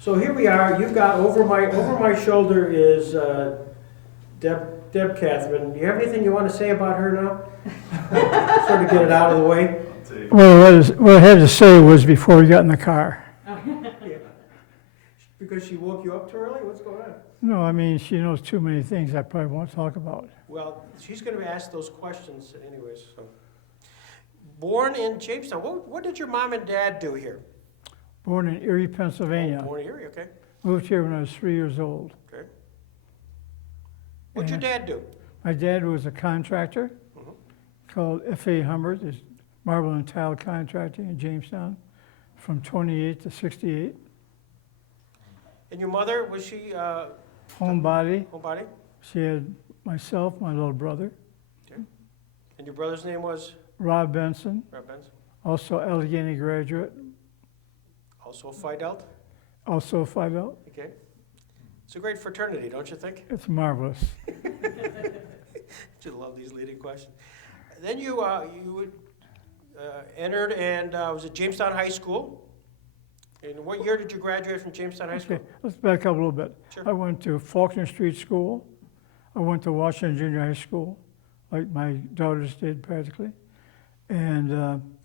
So here we are. You've got over my shoulder is Deb Catherine. Do you have anything you want to say about her now? Sort of get it out of the way. Well, what I had to say was before we got in the car. Yeah. Because she woke you up too early? What's going on? No, I mean, she knows too many things I probably won't talk about. Well, she's going to ask those questions anyways. So. Born in Jamestown. What did your mom and dad do here? Born in Erie, Pennsylvania. Oh, born in Erie, okay. Moved here when I was 3 years old. Okay. What'd your dad do? My dad was a contractor called F.A. Humbert, is marble and tile contracting in Jamestown from 28 to 68. And your mother, was she Homebody. homebody? She had myself, my little brother, Okay. And your brother's name was? Rob Benson, Rob Benson. also Allegheny graduate, Also Phi Delta? also Phi Delta. Okay. It's a great fraternity, don't you think? It's marvelous. Just love these leading questions. Then you entered and was at Jamestown High School. And what year did you graduate from Jamestown High School? Okay, let's back up a little bit. Sure. I went to Faulkner Street School. I went to Washington Junior High School, like my daughters did practically. And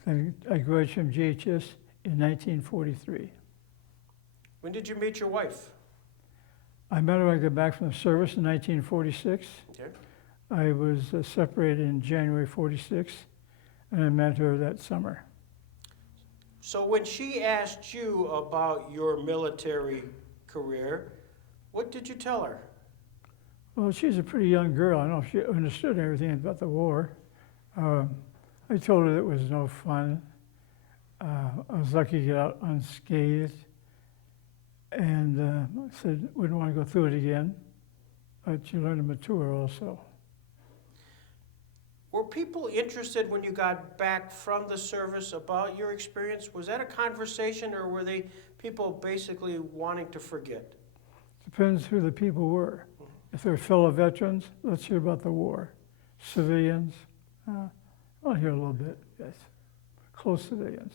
then I graduated from JHS in 1943. When did you meet your wife? I met her when I got back from the service in 1946. Okay. I was separated in January 46, and I met her that summer. So when she asked you about your military career, what did you tell her? Well, she's a pretty young girl. I don't know if she understood everything about the war. I told her it was no fun. I was lucky to get out unscathed. And I said, wouldn't want to go through it again. But you learn to mature also. Were people interested when you got back from the service about your experience? Was that a conversation, or were they people basically wanting to forget? Depends who the people were. If they're fellow veterans, let's hear about the war. Civilians, I'll hear a little bit, yes. Close civilians.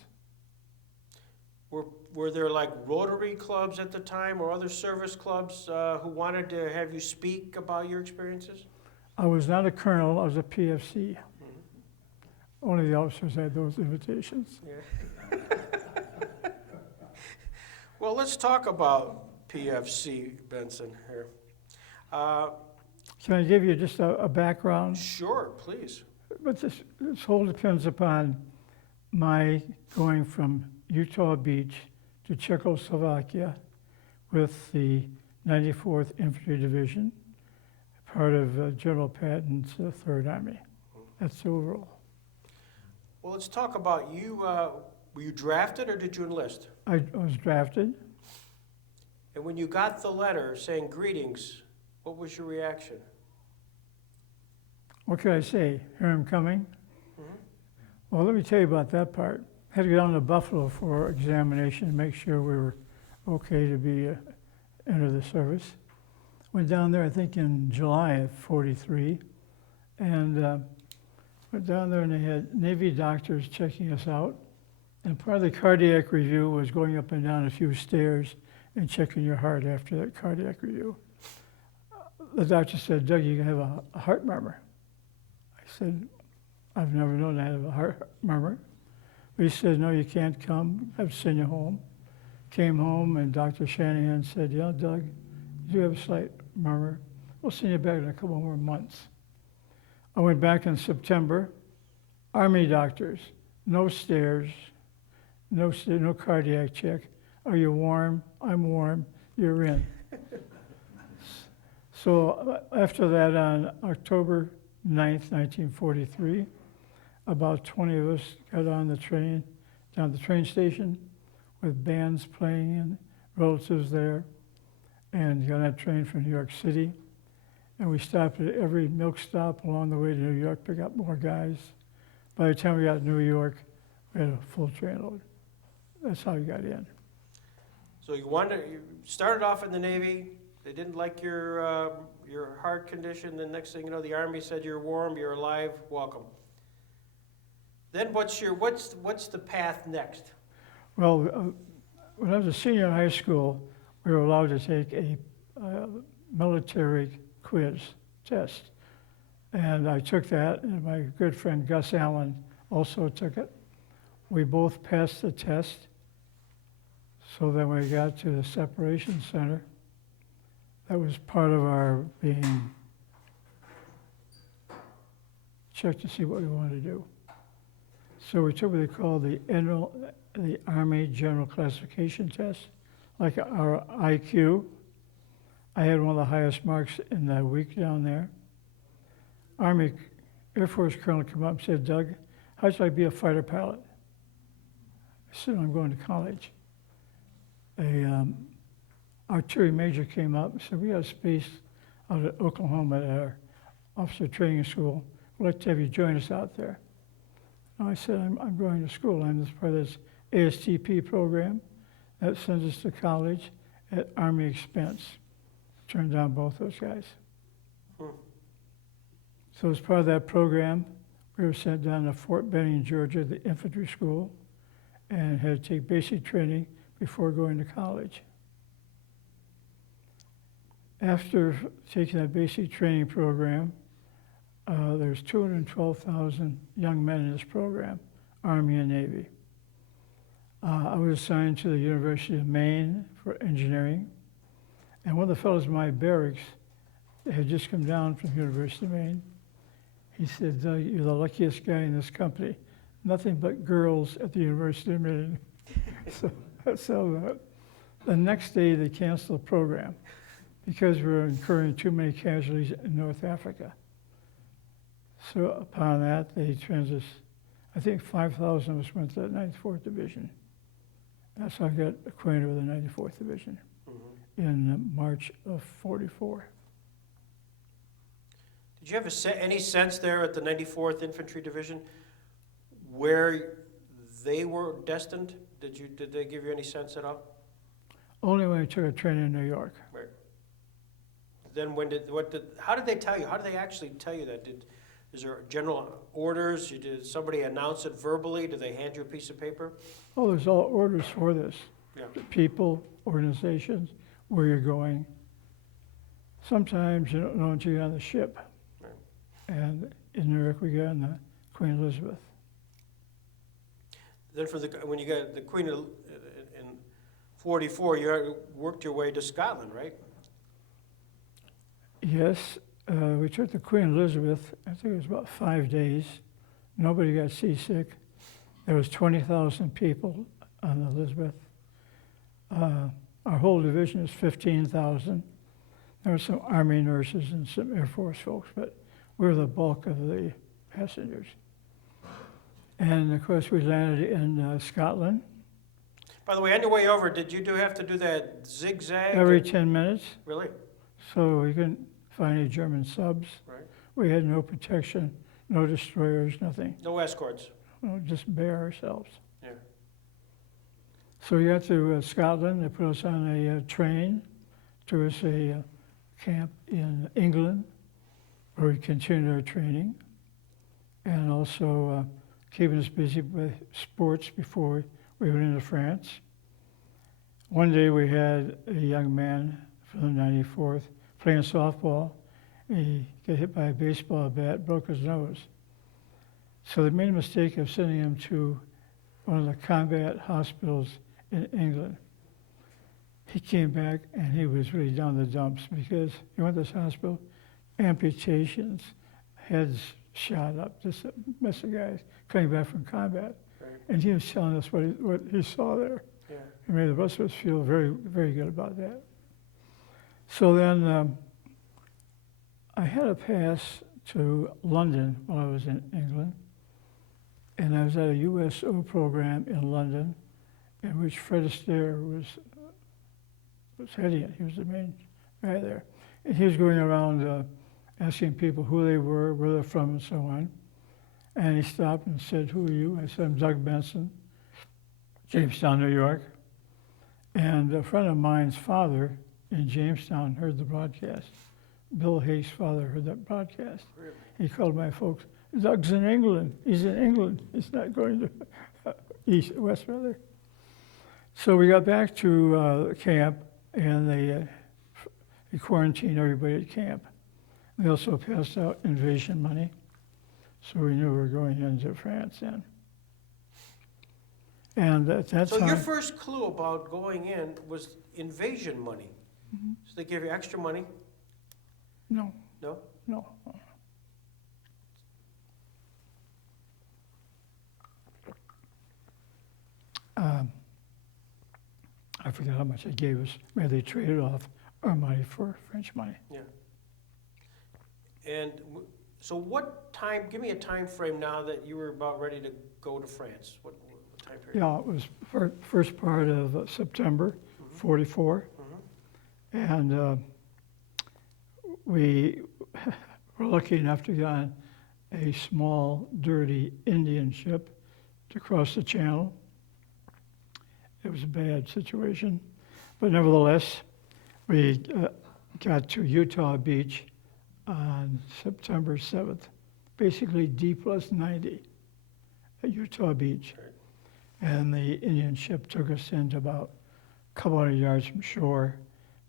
Were there like Rotary clubs at the time or other service clubs who wanted to have you speak about your experiences? I was not a colonel, I was a PFC. Only the officers had those invitations. Yeah. Well, let's talk about PFC, Benson, here. Can I give you just a background? Sure, please. But this whole depends upon my going from Utah Beach to Czechoslovakia with the 94th Infantry Division, part of General Patton's Third Army. That's the overall. Well, let's talk about you. Were you drafted or did you enlist? I was drafted. And when you got the letter saying greetings, what was your reaction? What could I say? Here I'm coming? Well, let me tell you about that part. I had to go down to Buffalo for examination and make sure we were okay to be enter the service. Went down there, I think, in July of '43, and went down there and they had Navy doctors checking us out. And part of the cardiac review was going up and down a few stairs and checking your heart after that cardiac review. The doctor said, Doug, you have a heart murmur. I said, I've never known I have a heart murmur. But he said, no, you can't come. I have to send you home. Came home and Dr. Shanahan said, yeah, Doug, you do have a slight murmur. We'll send you back in a couple more months. I went back in September. Army doctors, no stairs, no cardiac check. Are you warm? I'm warm. You're in. So after that, on October 9th, 1943, about 20 of us got on the train, down the train station with bands playing and relatives there, and got on that train for New York City. And we stopped at every milk stop along the way to New York, pick up more guys. By the time we got to New York, we had a full train load. That's how we got in. So you started off in the Navy. They didn't like your heart condition. The next thing you know, the Army said you're warm, you're alive, welcome. Then what's the path next? Well, when I was a senior in high school, we were allowed to take a military quiz test. And I took that, and my good friend Gus Allen also took it. We both passed the test. So then we got to the separation center. That was part of our being checked to see what we wanted to do. So we took what they call the Army General Classification Test, like our IQ. I had one of the highest marks in that week down there. Army Air Force colonel came up and said, "Doug, how'd you like to be a fighter pilot?" I said, "I'm going to college." A artillery major came up and said, "We have space out at Oklahoma at our officer training school. We'd like to have you join us out there." And I said, I'm going to school. I'm this part of this ASTP program that sends us to college at Army expense. Turned down both those guys. So as part of that program, we were sent down to Fort Benning, Georgia, the infantry school, and had to take basic training before going to college. After taking that basic training program, there's 212,000 young men in this program, Army and Navy. I was assigned to the University of Maine for engineering, and one of the fellows in my barracks had just come down from the University of Maine. He said, "Doug, you're the luckiest guy in this company. Nothing but girls at the University of Maine." So the next day they canceled the program because we were incurring too many casualties in North Africa. So upon that, they I think 5,000 of us went to the 94th Division. That's how I got acquainted with the 94th Division in March of '44. Did you have any sense there at the 94th Infantry Division where they were destined? Did they give you any sense at all? Only when I took a training in New York. Right. Then how did they tell you? How did they actually tell you that? Is there general orders? Did somebody announce it verbally? Did they hand you a piece of paper? Oh, there's all orders for this. Yeah. People, organizations, where you're going. Sometimes you don't know until you're on the ship. Right. And in New York, we got on the Queen Elizabeth. Then when you got the Queen in '44, you worked your way to Scotland, right? Yes, we took the Queen Elizabeth. I think it was about 5 days. Nobody got seasick. There was 20,000 people on the Elizabeth. Our whole division is 15,000. There were some Army nurses and some Air Force folks, but we were the bulk of the passengers. And of course, we landed in Scotland. By the way, on your way over, did you have to do that zigzag? Every 10 minutes. Really? So we couldn't find any German subs. Right. We had no protection, no destroyers, nothing. No escorts? Just bare ourselves. Yeah. So we got to Scotland. They put us on a train to a camp in England where we continued our training and also keeping us busy with sports before we went into France. One day we had a young man from the 94th playing softball. He got hit by a baseball bat, broke his nose. So they made a mistake of sending him to one of the combat hospitals in England. He came back and he was really down the dumps because he went to this hospital, amputations, heads shot up, just a mess of guys coming back from combat. Right. And he was telling us what he saw there. Yeah. It made the rest of us feel very, very good about that. So then I had a pass to London while I was in England, and I was at a USO program in London in which Fred Astaire was heading it. He was the main guy there. And he was going around asking people who they were, where they're from, and so on. And he stopped and said, "Who are you?" I said, "I'm Doug Benson, Jamestown, New York." And a friend of mine's father in Jamestown heard the broadcast. Bill Hayes' father heard that broadcast. Really? He called my folks, "Doug's in England. He's in England. He's not going to west rather." So we got back to camp, and they quarantined everybody at camp. They also passed out invasion money, so we knew we were going into France then. And at that So time, your first clue about going in was invasion money. So they gave you extra money? no, No? no. I forget how much they gave us. Maybe they traded off our money for French money. Yeah. And so what time, give me a time frame now that you were about ready to go to France. What time period? Yeah, it was first part of September, '44. And we were lucky enough to get on a small, dirty Indian ship to cross the channel. It was a bad situation, but nevertheless, we got to Utah Beach on September 7th, basically D+90 at Utah Beach. And the Indian ship took us into about a couple hundred yards from shore,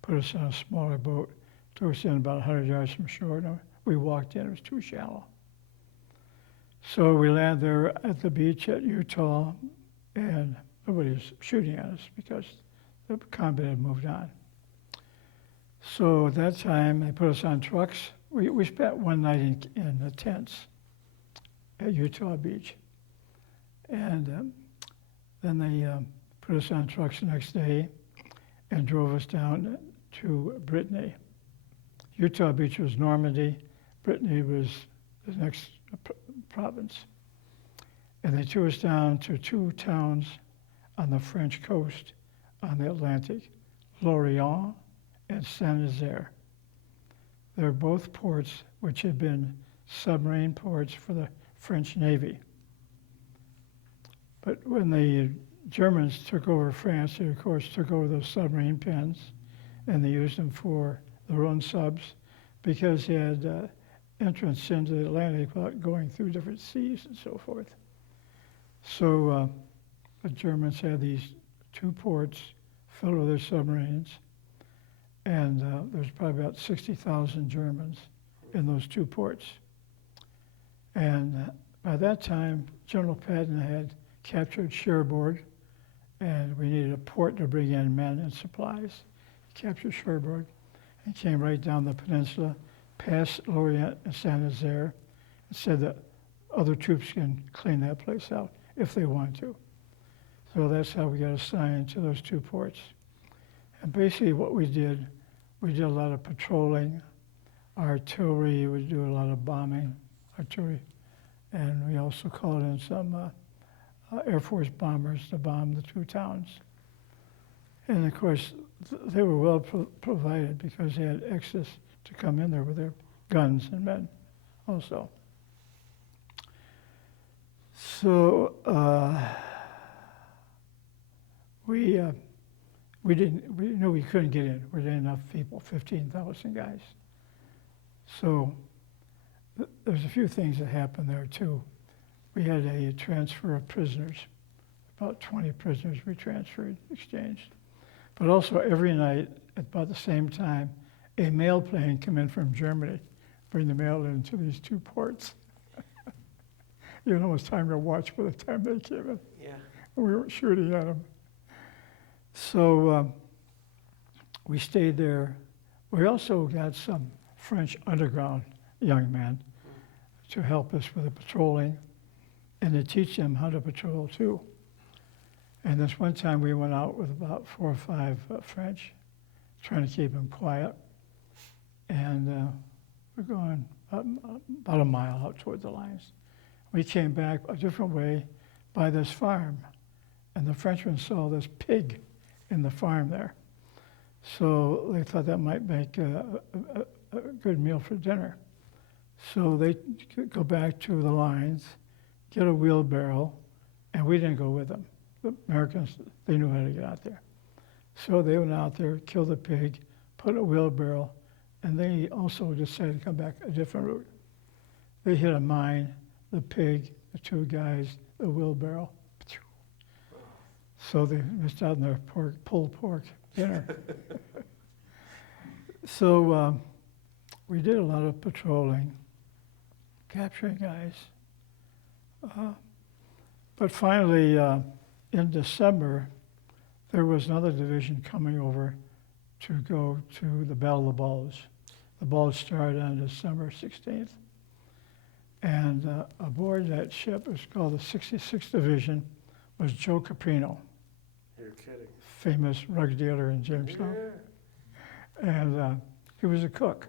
put us on a smaller boat, took us in about 100 yards from shore. And we walked in, it was too shallow. So we landed there at the beach at Utah, and nobody was shooting at us because the combat had moved on. So at that time, they put us on trucks. We spent one night in the tents at Utah Beach. And then they put us on trucks the next day and drove us down to Brittany. Utah Beach was Normandy. Brittany was the next province. And they took us down to two towns on the French coast on the Atlantic, Lorient and Saint-Nazaire. They're both ports which had been submarine ports for the French Navy. But when the Germans took over France, they of course took over those submarine pens, and they used them for their own subs because they had entrance into the Atlantic without going through different seas and so forth. So the Germans had these two ports filled with their submarines, and there's probably about 60,000 Germans in those two ports. And by that time, General Patton had captured Cherbourg, and we needed a port to bring in men and supplies. He captured Cherbourg and came right down the peninsula, past Lorient and Saint-Nazaire, and said that other troops can clean that place out if they want to. So that's how we got assigned to those two ports. And basically what we did a lot of patrolling, artillery, we do a lot of bombing, artillery, and we also called in some Air Force bombers to bomb the two towns. And of course, they were well provided because they had access to come in there with their guns and men also. So we knew we couldn't get in. We didn't have enough people, 15,000 guys. So there's a few things that happened there too. We had a transfer of prisoners, about 20 prisoners we transferred, exchanged. But also every night at about the same time, a mail plane came in from Germany, bring the mail into these two ports. You know, it was time to watch by the time they came in. Yeah. We weren't shooting at them. So we stayed there. We also got some French underground young men to help us with the patrolling and to teach them how to patrol too. And this one time we went out with about 4 or 5 French, trying to keep them quiet. And we're going about a mile out toward the lines. We came back a different way by this farm, and the Frenchmen saw this pig in the farm there. So they thought that might make a good meal for dinner. So they go back to the lines, get a wheelbarrow, and we didn't go with them. The Americans, they knew how to get out there. So they went out there, killed the pig, put a wheelbarrow, and they also decided to come back a different route. They hit a mine, the pig, the 2 guys, the wheelbarrow. So they missed out on their pulled pork dinner. So we did a lot of patrolling, capturing guys. But finally, in December, there was another division coming over to go to the Battle of the Bulge. The Bulge started on December 16th. And aboard that ship, it was called the 66th Division, was Joe Caprino, You're kidding. famous drug dealer in Jamestown. Yeah. And he was a cook.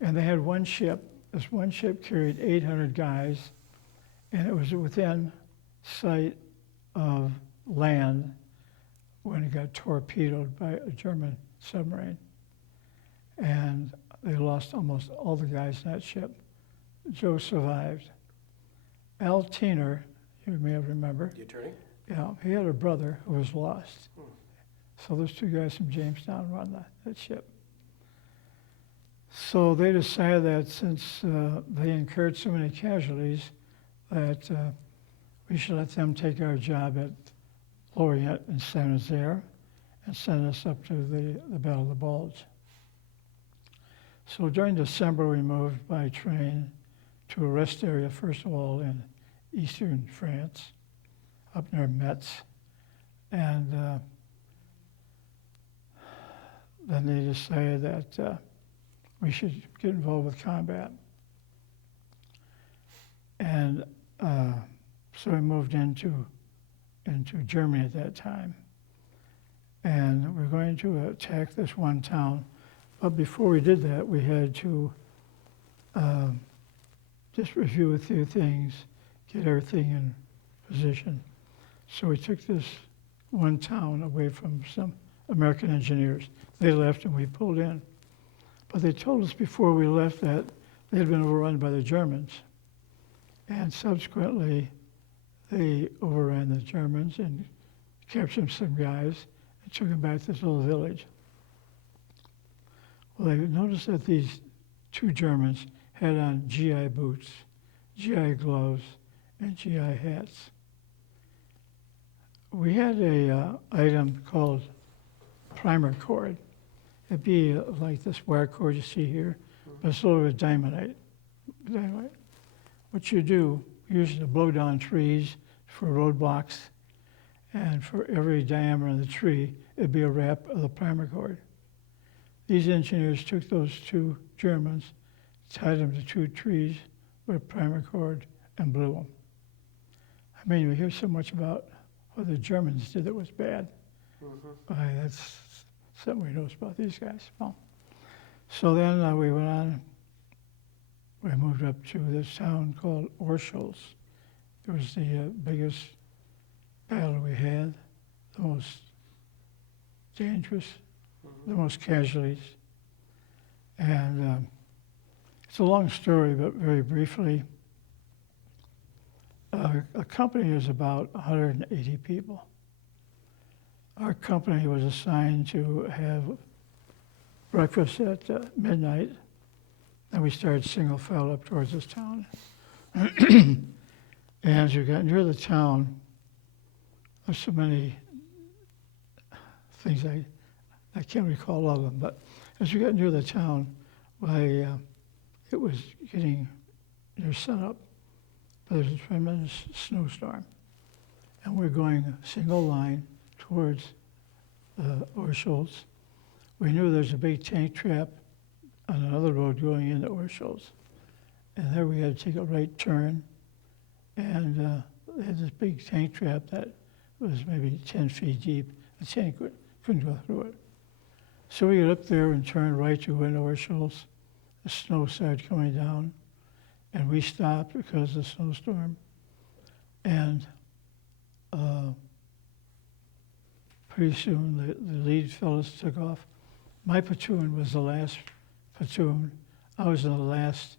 And they had one ship. This one ship carried 800 guys, and it was within sight of land when it got torpedoed by a German submarine. And they lost almost all the guys in that ship. Joe survived. Al Tiener, you may have remembered, The attorney? yeah, he had a brother who was lost. So those two guys from Jamestown were on that ship. So they decided that since they incurred so many casualties, that we should let them take our job at Lorient and San Jose and send us up to the Battle of the Bulge. So during December, we moved by train to a rest area, first of all, in eastern France, up near Metz. And then they decided that we should get involved with combat. And so we moved into Germany at that time. And we're going to attack this one town. But before we did that, we had to just review a few things, get everything in position. So we took this one town away from some American engineers. They left and we pulled in. But they told us before we left that they had been overrun by the Germans. And subsequently, they overran the Germans and captured some guys and took them back to this little village. Well, they noticed that these two Germans had on GI boots, GI gloves, and GI hats. We had a item called primer cord. It'd be like this wire cord you see here, but it's a little bit dynamite. What you do, usually to blow down trees for roadblocks, and for every diameter of the tree, it'd be a wrap of the primer cord. These engineers took those two Germans, tied them to two trees with a primer cord, and blew them. I mean, we hear so much about what the Germans did that was bad. That's something we know about these guys. Well, so then we went on. We moved up to this town called Orschelz. It was the biggest battle we had, the most dangerous, the most casualties. And it's a long story, but very briefly, a company is about 180 people. Our company was assigned to have breakfast at midnight, and we started single file up towards this town. And as we got near the town, there's so many things I can't recall all of them, but as we got near the town, it was getting near sunup. There's a tremendous snowstorm, and we're going a single line towards Orschelz. We knew there's a big tank trap on another road going into Orschelz, and there we had to take a right turn, and they had this big tank trap that was maybe 10 feet deep. The tank couldn't go through it. So we got up there and turned right to go into Orschelz. The snow started coming down, and we stopped because of the snowstorm. And pretty soon the lead fellows took off. My platoon was the last platoon. I was in the last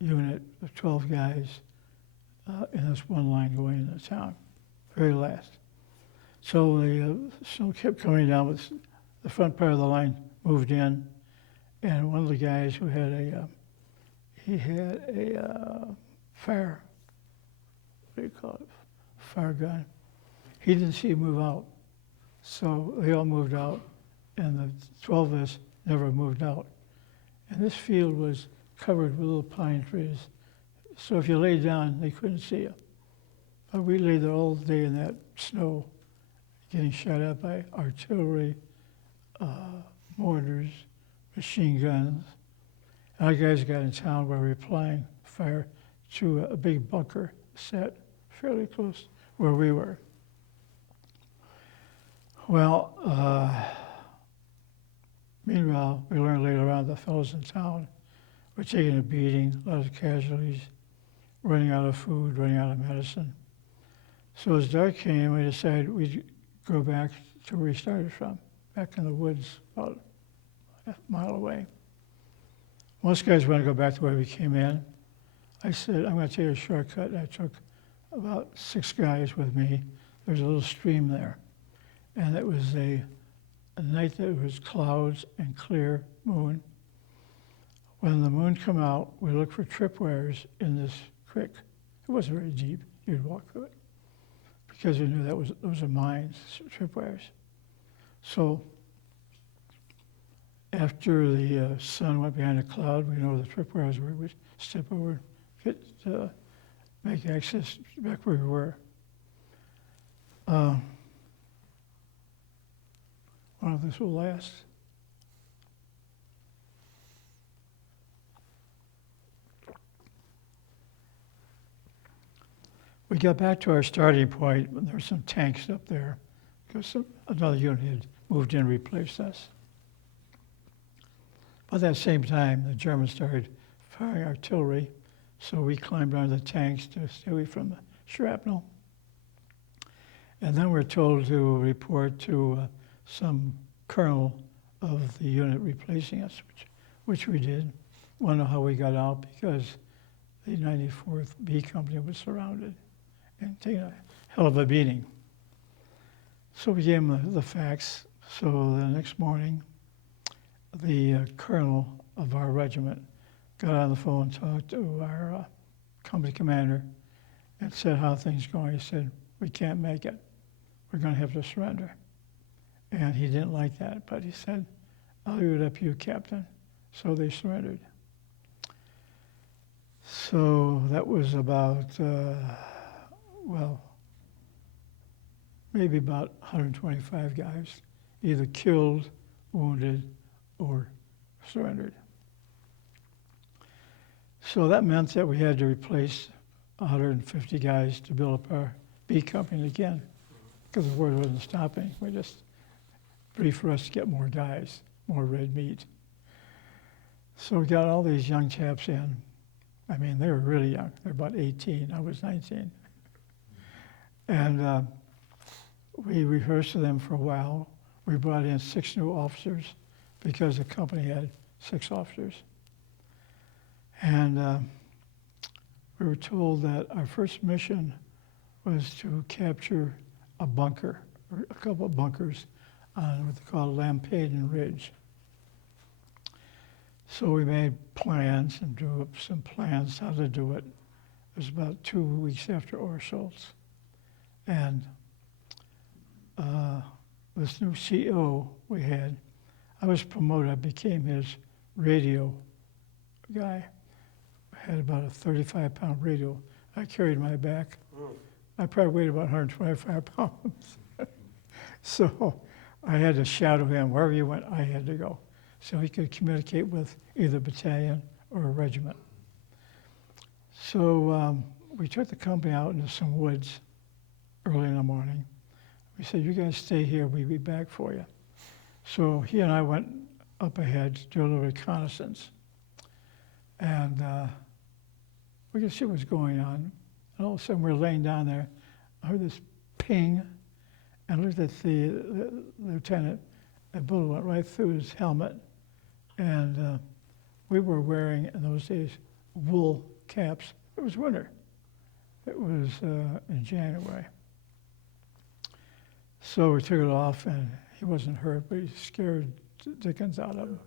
unit of 12 guys in this one line going into town, very last. So the snow kept coming down, with the front part of the line moved in, and one of the guys who had a fire, what do you call it, fire gun, he didn't see it move out. So they all moved out, and the 12 of us never moved out. And this field was covered with little pine trees. So if you lay down, they couldn't see you. But we lay there all day in that snow, getting shot at by artillery, mortars, machine guns. And our guys got in town where we were applying fire to a big bunker set fairly close where we were. Well, meanwhile, we learned later on the fellows in town were taking a beating, a lot of casualties, running out of food, running out of medicine. So as dark came, we decided we'd go back to where we started from, back in the woods about a mile away. Most guys want to go back the way we came in. I said, I'm going to take a shortcut. And I took about 6 guys with me. There's a little stream there. And it was a night that was clouds and clear moon. When the moon come out, we looked for tripwires in this creek. It wasn't very deep. You'd walk through it because we knew those are mines, tripwires. So after the sun went behind a cloud, we know the tripwires were. We'd step over, make access back where we were. I don't know if this will last. We got back to our starting point when there were some tanks up there because another unit had moved in and replaced us. By that same time, the Germans started firing artillery, so we climbed under the tanks to stay away from the shrapnel. And then we're told to report to some colonel of the unit replacing us, which we did. Want to know how we got out because the 94th B Company was surrounded and taking a hell of a beating. So we gave them the facts. So the next morning, the colonel of our regiment got on the phone and talked to our company commander and said, how are things going? He said, we can't make it. We're going to have to surrender. And he didn't like that, but he said, I'll leave it up to you, Captain. So they surrendered. So that was about, maybe about 125 guys, either killed, wounded, or surrendered. So that meant that we had to replace 150 guys to build up our B Company again, because the war wasn't stopping. We just briefed for us to get more guys, more red meat. So we got all these young chaps in. I mean, they were really young. They're about 18. I was 19. And we rehearsed to them for a while. We brought in 6 new officers because the company had 6 officers. And we were told that our first mission was to capture a bunker, or a couple of bunkers on what they call Lampadon Ridge. So we made plans and drew up some plans how to do it. It was about 2 weeks after Orscheltz. And this new CO we had, I was promoted, I became his radio guy. I had about a 35-pound radio I carried in my back. I probably weighed about 125 pounds. So I had to shadow him. Wherever he went, I had to go. So he could communicate with either a battalion or a regiment. So we took the company out into some woods early in the morning. We said, you guys stay here, we'll be back for you. So he and I went up ahead to do a little reconnaissance. And we could see what was going on. And all of a sudden, we're laying down there. I heard this ping, and looked at the lieutenant. The bullet went right through his helmet. And we were wearing, in those days, wool caps. It was winter. It was in January. So we took it off, and he wasn't hurt, but he scared the dickens out of him.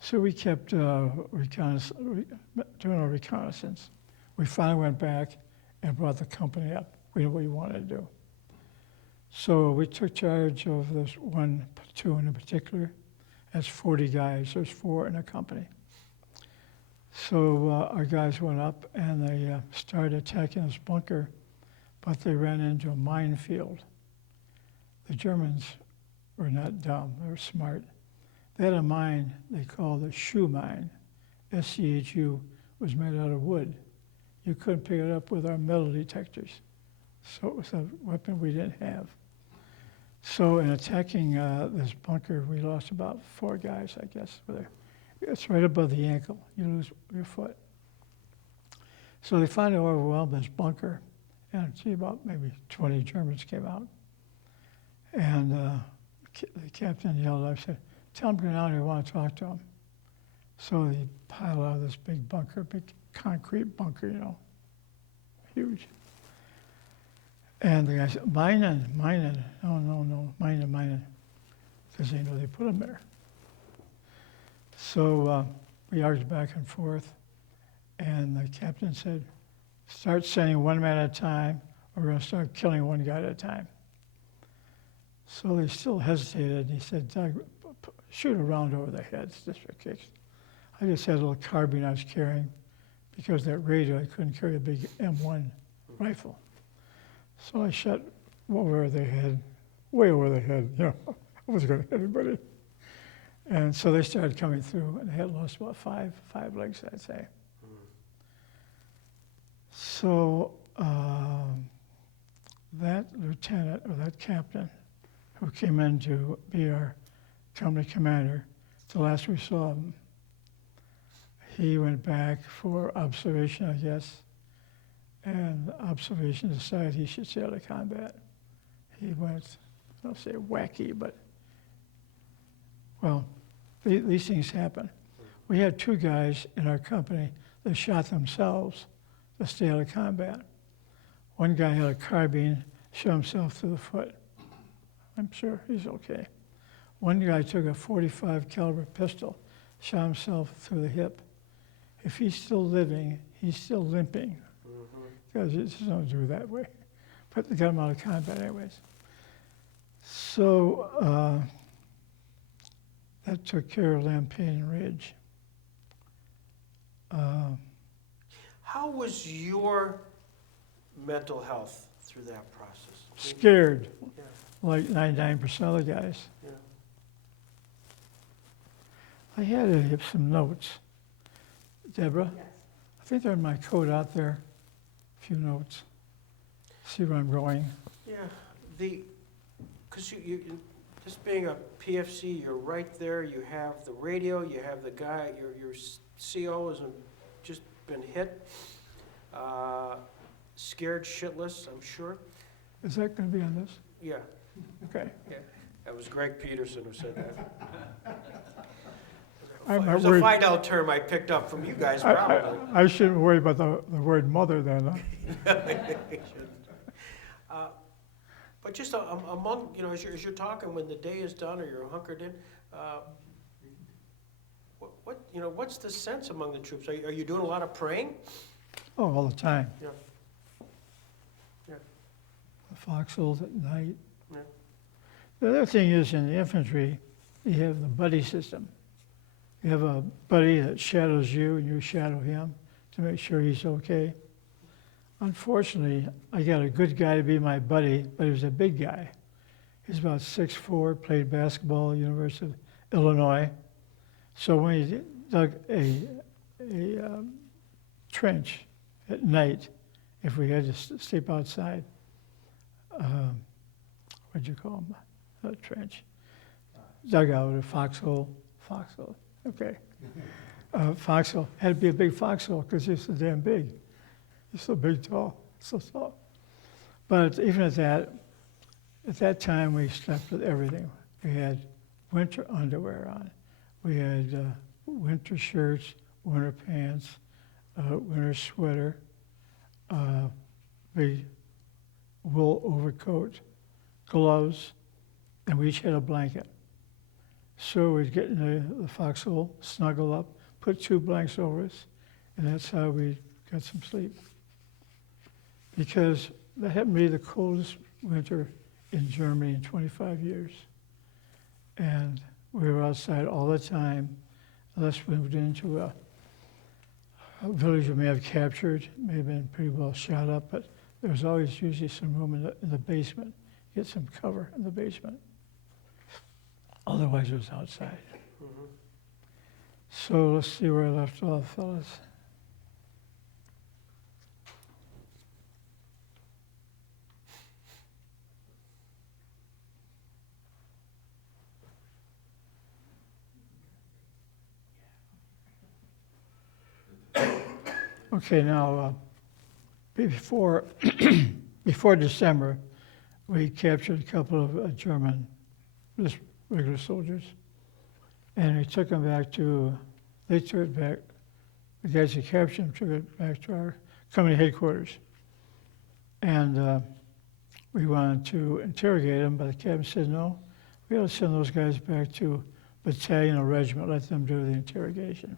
So we kept doing our reconnaissance. We finally went back and brought the company up. We knew what we wanted to do. So we took charge of this one platoon in particular. That's 40 guys. There's 4 in a company. So our guys went up and they started attacking this bunker, but they ran into a minefield. The Germans were not dumb, they were smart. They had a mine they called the shoe mine. SCHU was made out of wood. You couldn't pick it up with our metal detectors. So it was a weapon we didn't have. So in attacking this bunker, we lost about 4 guys, I guess. It's right above the ankle. You lose your foot. So they finally overwhelmed this bunker, and about maybe 20 Germans came out. And the captain yelled, I said, "Tell them to go down here, I want to talk to them." So they piled out of this big bunker, big concrete bunker, huge. And the guy said, mining. No, mining. Because they know they put them there. So we argued back and forth, and the captain said, "Start sending one man at a time, or we're going to start killing one guy at a time." So they still hesitated, and he said, "Doug, shoot a round over their heads, just for kicks." I just had a little carbine I was carrying, because that radio, I couldn't carry a big M1 rifle. So I shot over their head, way over their head, I wasn't going to hit anybody. And so they started coming through, and they had lost about five legs, I'd say. So that lieutenant, or that captain, who came in to be our company commander, the last we saw him, he went back for observation, I guess, and observation decided he should stay out of combat. He went, I don't say wacky, but, well, these things happen. We had 2 guys in our company that shot themselves to stay out of combat. One guy had a carbine, shot himself through the foot. I'm sure he's okay. One guy took a .45 caliber pistol, shot himself through the hip. If he's still living, he's still limping, because it just don't do that way. But they got him out of combat anyways. So that took care of Lampane Ridge. How was your mental health through that process? Scared, Yeah, like 99% of the guys. yeah. I had some notes. Deborah? Yes. I think they're in my coat out there. A few notes. See where I'm going. Yeah, because you just being a PFC, you're right there. You have the radio. You have the guy. Your CO has just been hit. Scared shitless, I'm sure. Is that going to be on this? Yeah, Okay. yeah. That was Greg Peterson who said that. I'm It not was a worried. find-out term I picked up from you guys, probably. I shouldn't worry about the word mother then, huh? But just among, as you're talking, when the day is done or you're hunkered in, what's the sense among the troops? Are you doing a lot of praying? Oh, all the time. Yeah. Yeah. The foxholes at night. Yeah. The other thing is, in the infantry, you have the buddy system. You have a buddy that shadows you, and you shadow him to make sure he's okay. Unfortunately, I got a good guy to be my buddy, but he was a big guy. He's about 6'4", played basketball at the University of Illinois. So when he dug a trench at night, if we had to sleep outside, what'd you call them? A trench. Dugout, a foxhole. Okay. Foxhole. Had to be a big foxhole because he's so damn big. He's so big, tall, so tall. But even at that time, we slept with everything. We had winter underwear on. We had winter shirts, winter pants, winter sweater, big wool overcoat, gloves, and we each had a blanket. So we'd get in the foxhole, snuggle up, put 2 blankets over us, and that's how we got some sleep. Because that happened to be the coldest winter in Germany in 25 years. And we were outside all the time, unless we moved into a village we may have captured, may have been pretty well shot up, but there was always usually some room in the basement, get some cover in the basement. Otherwise, it was outside. Mhm. So let's see where I left off, fellas. Okay, now, before, before December, we captured a couple of German, just regular soldiers, and we took them back to, they took it back, the guys who captured them took it back to our company headquarters. And we wanted to interrogate them, but the captain said, no, we ought to send those guys back to battalion or regiment, let them do the interrogation.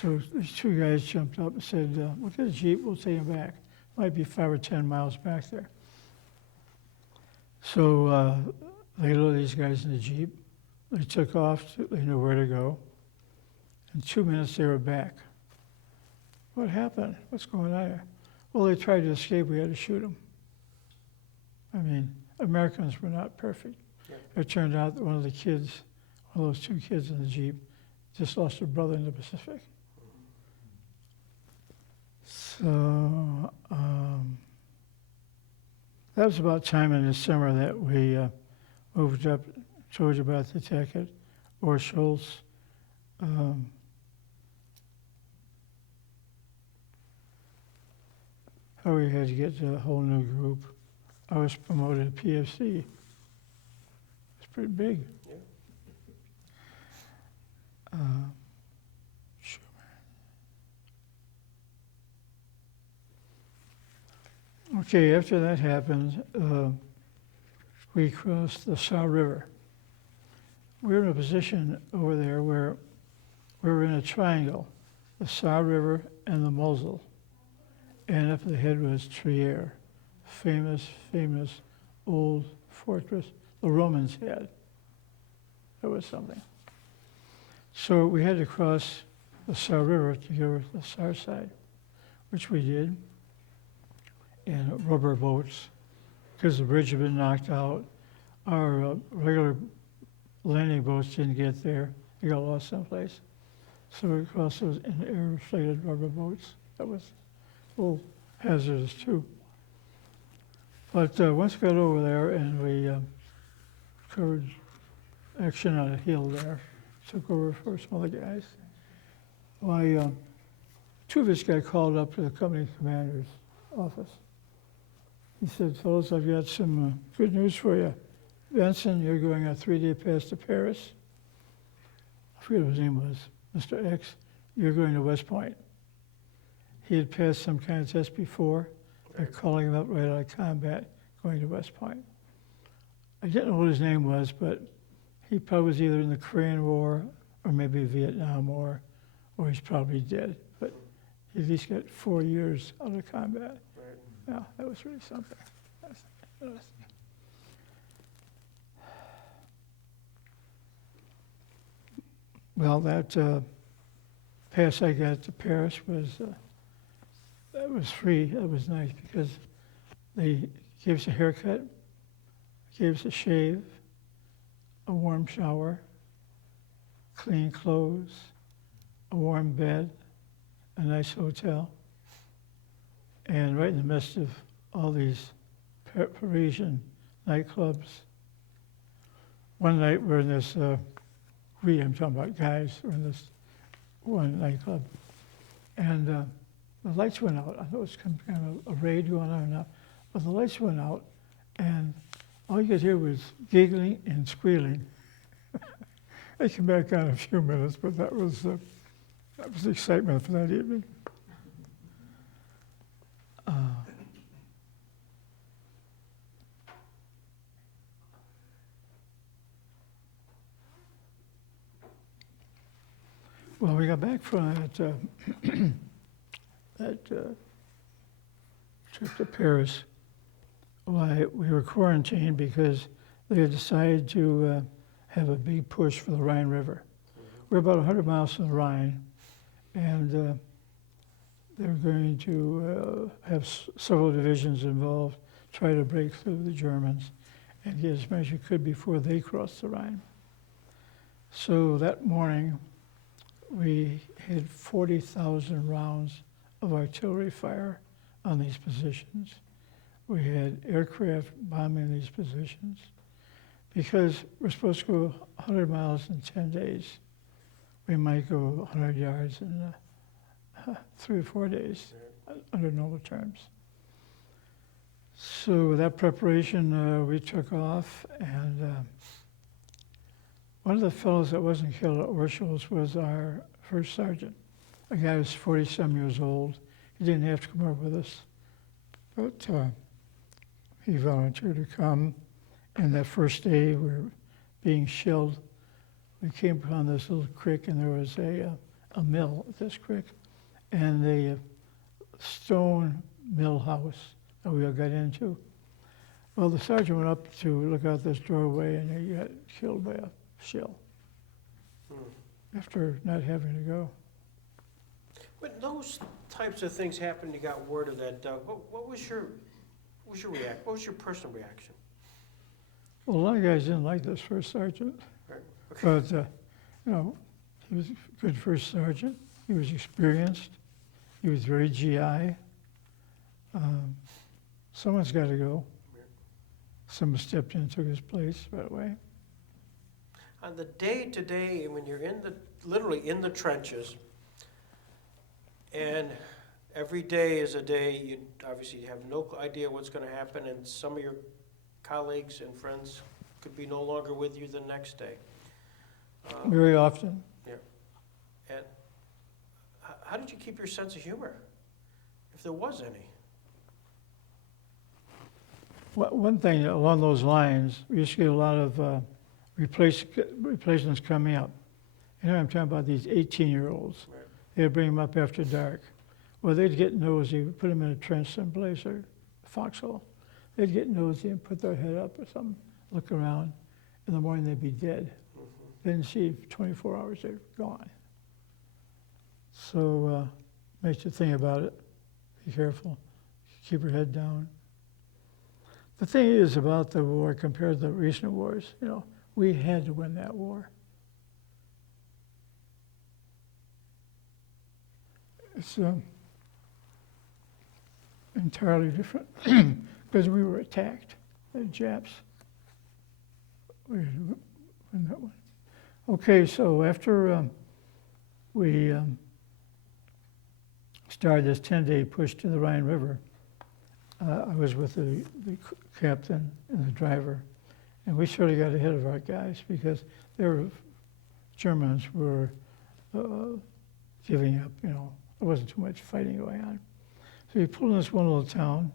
So these two guys jumped up and said, we'll get a Jeep, we'll take them back. Might be 5 or 10 miles back there. So they loaded these guys in the Jeep. They took off, they knew where to go. In 2 minutes they were back. What happened? What's going on here? Well, they tried to escape, we had to shoot them. I mean, Americans were not perfect. Yeah. It turned out that one of the kids, one of those two kids in the Jeep, just lost a brother in the Pacific. So that was about time in the summer that we moved up, told you about the attack at Orscholz. How we had to get to a whole new group. I was promoted to PFC. It's pretty big. Yeah. Sure. Okay, after that happened, we crossed the Saar River. We were in a position over there where we were in a triangle, the Saar River and the Mosel. And up ahead was Trier, famous old fortress the Romans had. That was something. So we had to cross the Saar River to go to the Saar side, which we did, in rubber boats, because the bridge had been knocked out. Our regular landing boats didn't get there. They got lost someplace. So we crossed those in air-inflated rubber boats. That was a little hazardous too. But once we got over there and we covered action on a hill there, took over for some other guys, two of us got called up to the company commander's office. He said, fellows, I've got some good news for you. Benson, you're going on a 3-day pass to Paris. I forget what his name was. Mr. X, you're going to West Point. He had passed some kind of test before. They're calling him up right out of combat, going to West Point. I didn't know what his name was, but he probably was either in the Korean War or maybe Vietnam War, or he's probably dead. But he at least got 4 years out of combat. Right. Yeah, that was really something. That's interesting. Well, that pass I got to Paris was that was free. That was nice because they gave us a haircut, gave us a shave, a warm shower, clean clothes, a warm bed, a nice hotel, and right in the midst of all these Parisian nightclubs. One night we're in this, I'm talking about guys, we're in this one nightclub, and the lights went out. I thought it was kind of a raid going on now, but the lights went out, and all you could hear was giggling and squealing. They came back on in a few minutes, but that was the excitement for that evening. Well, we got back from that trip to Paris. why we were quarantined because they had decided to have a big push for the Rhine River. We're about 100 miles from the Rhine, and they're going to have several divisions involved, try to break through the Germans and get as much as you could before they crossed the Rhine. So that morning, we had 40,000 rounds of artillery fire on these positions. We had aircraft bombing these positions because we're supposed to go 100 miles in 10 days. We might go 100 yards in 3 or 4 days under normal terms. So with that preparation, we took off, and one of the fellows that wasn't killed at Orschel's was our first sergeant. A guy who was 40-some years old. He didn't have to come over with us, but he volunteered to come. And that first day, we were being shelled. We came upon this little creek, and there was a mill at this creek, and the stone mill house that we all got into. Well, the sergeant went up to look out this doorway, and he got killed by a shell after not having to go. When those types of things happened, you got word of that, Doug, what was your personal reaction? Well, a lot of guys didn't like this first sergeant, Right. Okay. but he was a good first sergeant. He was experienced. He was very GI. Someone's got to go. Someone stepped in and took his place right away. On the day-to-day, when you're literally in the trenches, and every day is a day, you obviously have no idea what's going to happen, and some of your colleagues and friends could be no longer with you the next day. Very often. Yeah. And how did you keep your sense of humor, if there was any? One thing along those lines, we used to get a lot of replacements coming up. You know, I'm talking about these 18-year-olds. Right. They'd bring them up after dark. Well, they'd get nosy, put them in a trench someplace or foxhole. They'd get nosy and put their head up or something, look around. In the morning, they'd be dead. They didn't see 24 hours, they're gone. So makes you think about it. Be careful. Keep your head down. The thing is about the war compared to the recent wars, we had to win that war. It's entirely different because we were attacked by the Japs. We had to win that one. Okay, so after we started this 10-day push to the Rhine River, I was with the captain and the driver, and we sort of got ahead of our guys because Germans were giving up, there wasn't too much fighting going on. So we pulled in this one little town,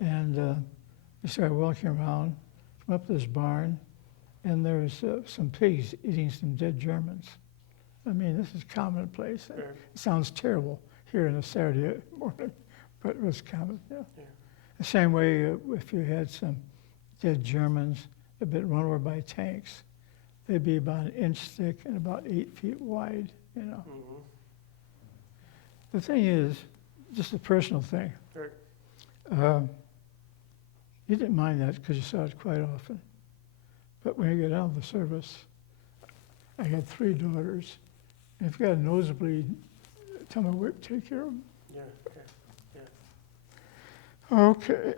and we started walking around, come up to this barn, and there was some pigs eating some dead Germans. I mean, this is commonplace. Yeah. It sounds terrible here on a Saturday morning, but it was common, yeah. The same way if you had some dead Germans that had been run over by tanks, they'd be about 1 inch thick and about 8 feet wide, Mm-hmm. The thing is, just a personal thing. Right. You didn't mind that because you saw it quite often. But when you get out of the service, I had 3 daughters. And if you got a nosebleed, tell me where to take care of them. Yeah. Okay.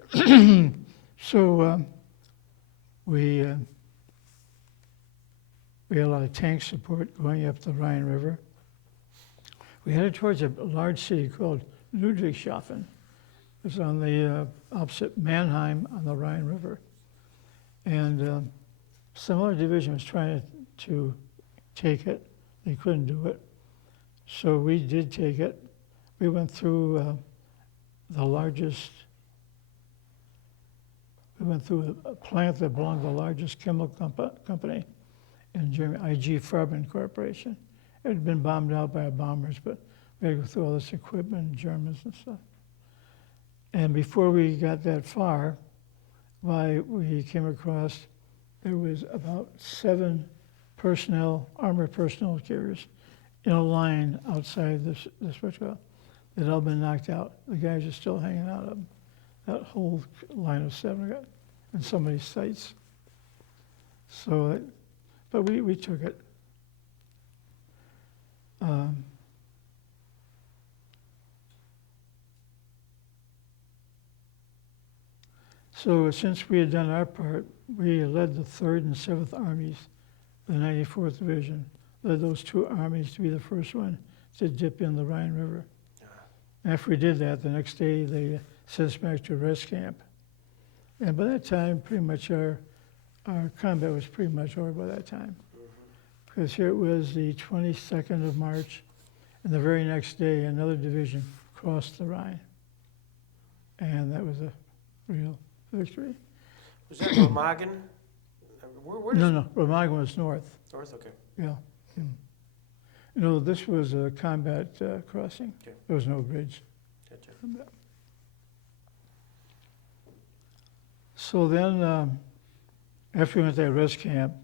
So we had a lot of tank support going up the Rhine River. We headed towards a large city called Ludwigshafen. It was on the opposite Mannheim on the Rhine River. And some other division was trying to take it. They couldn't do it. So we did take it. We went through the largest, we went through a plant that belonged to the largest chemical company in Germany, IG Farben Corporation. It had been bombed out by our bombers, but we had to go through all this equipment, Germans and stuff. And before we got that far, by we came across, there was about 7 armored personnel carriers in a line outside this restaurant. They'd all been knocked out. The guys are still hanging out of them. That whole line of 7 got in somebody's sights. So, but we took it. So since we had done our part, we led the 3rd and 7th Armies, the 94th Division, led those 2 armies to be the first one to dip in the Rhine River. After we did that, the next day they sent us back to a rest camp. And by that time, pretty much our combat was pretty much over by that time. Because here it was the 22nd of March, and the very next day another division crossed the Rhine. And that was a real victory. Was that Remagen? Where No, Remagen was north. North, okay. Yeah. You know, this was a combat crossing. Okay. There was no bridge. Gotcha. So then, after we went to that rest camp,